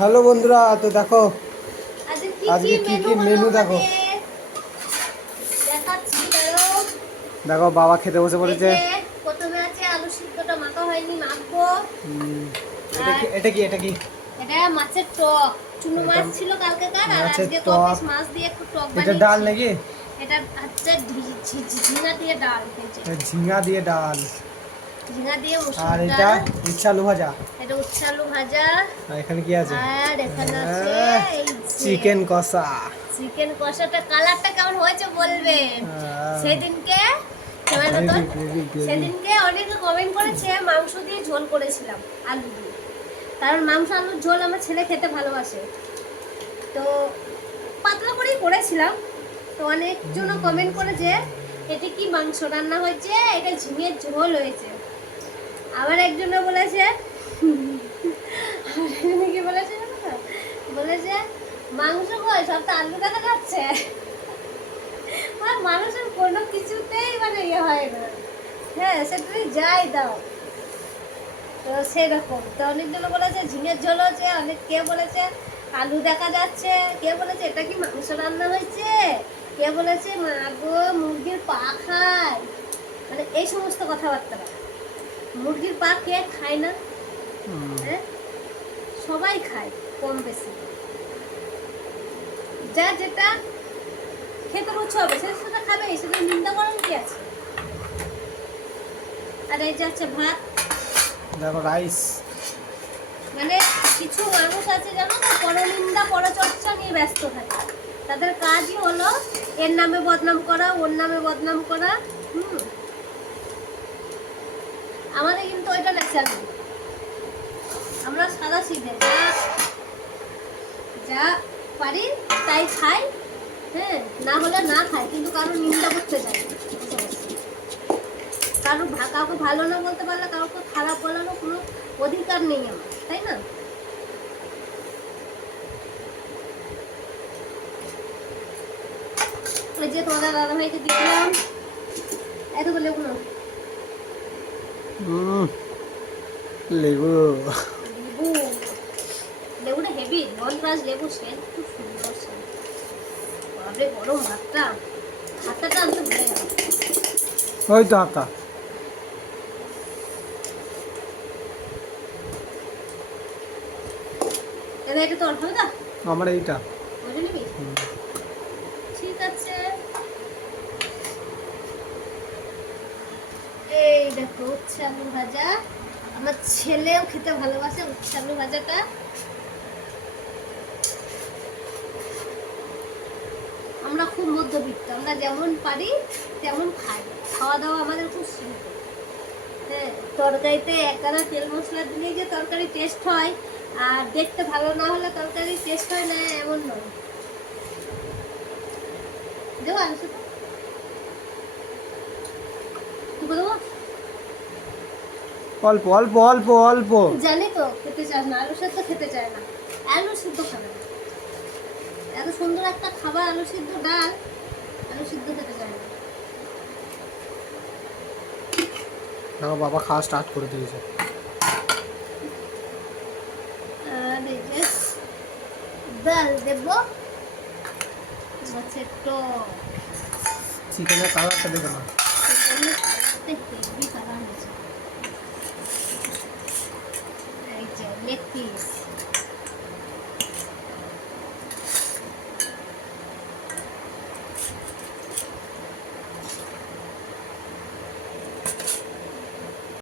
Hello বন্ধুরা, তো দেখো আজকে কি কি মেনু দেখো। দেখো বাবা খেতে বসে পড়েছে। প্রথমে আছে আলু সিদ্ধটা মাখা হয়নি, মাখবো। এটা কি এটা মাছের টক। চুনো মাছ ছিল কালকেকার, আর আজকে কপিস মাছ দিয়ে একটু টক বানিয়েছি। এটা ডাল নাকি? এটা হচ্ছে ঝিঙা দিয়ে ডাল। ঝিঙা দিয়ে ডাল, ঝিঙা দিয়ে মুসুর আর ডাল। এটা উচ্ছে আলু ভাজা। এটা উচ্ছে আলু ভাজা। আর এখানে কি আছে? আর এখানে আছে এই চিকেন কষা। চিকেন কষাটা কালারটা কেমন হয়েছে বলবেন। সেদিনকে অনেকে কমেন্ট করেছে মাংস দিয়ে ঝোল করেছিলাম আলু দিয়ে, কারণ মাংস আলুর ঝোল আমার ছেলে খেতে ভালোবাসে, তো পাতলা করেই করেছিলাম। তো অনেকজন কমেন্ট করেছে এটা কি মাংস রান্না হয়েছে, এটা ঝিঙের ঝোল হয়েছে। আবার একজনে বলেছে কি বলেছে বলেছে মাংস কই, সব তো আলু দেখা যাচ্ছে। মানুষের কোনো কিছুতেই মানে ইয়ে হয় না, হ্যাঁ সেটাই যাই দাও। তো সেরকম তো অনেকজন বলেছে ঝিঙের ঝোল হচ্ছে, অনেক কে বলেছে আলু দেখা যাচ্ছে, কে বলেছে এটা কি মাংস রান্না হয়েছে, কে বলেছে মা গো মুরগির পা খায়, মানে এই সমস্ত কথাবার্তা। মুরগির পা কে খায় না? হ্যাঁ সবাই খায় কম বেশি, যা যেটা খেতে রুচি হবে সেটা খাবে, সেটা নিন্দা করার কি আছে। আর এই যে আছে ভাত, দেখো রাইস। মানে কিছু মানুষ আছে জানো তো, পরনিন্দা পরচর্চা নিয়ে ব্যস্ত থাকে। তাদের কাজই হলো এর নামে বদনাম করা, ওর নামে বদনাম করা। আমাদের কিন্তু ওইটা নেচার নেই, আমরা সাদা সিধে যা পারি তাই খাই, হ্যাঁ না হলে না খাই, কিন্তু কারোর নিন্দা করতে চাই না। কাউকে ভালো না বলতে পারলে কাউকে খারাপ বলারও কোনো অধিকার নেই আমার, তাই না? ওই যে তোমাদের দাদা ভাইকে দিলাম এতগুলো লেবু না, লেবু লেবুটা হেভি বনরাজ লেবু, সেন্ট খুব সুন্দর সেন্ট। বাপরে গরম ভাতটা আনতে ভুলে গেল। ওই তো হাতা এটা তোর হবে না আমার এইটা বুঝে নিবি, ঠিক আছে। এই দেখো উচ্ছে আলু ভাজা, আমার ছেলেও খেতে ভালোবাসে উচ্ছে আলু ভাজাটা। আমরা খুব মধ্যবিত্ত, আমরা যেমন পারি তেমন খাই, খাওয়া দাওয়া আমাদের খুব সিম্পল। হ্যাঁ তরকারিতে একদানা তেল মশলা দিলে যে তরকারি টেস্ট হয়, আর দেখতে ভালো না হলে তরকারি টেস্ট হয় না এমন নয়। দেবো আলু সেদ্ধ তুই দেবো, অল্প অল্প অল্প অল্প। জানি তো খেতে চাস না, আলু সেদ্ধ খেতে চায় না, আলু সিদ্ধ খাবে না। এত সুন্দর একটা খাবার আলু সিদ্ধ ডাল, আলু সিদ্ধ খেতে চায় না। দেখো বাবা খাওয়া স্টার্ট করে দিয়েছে। আর এই যে ডাল দেবো, মাছের টক, চিকেনের কালারটা দেখো না, হেভি কালার হয়েছে। এই যে লেগ পিস,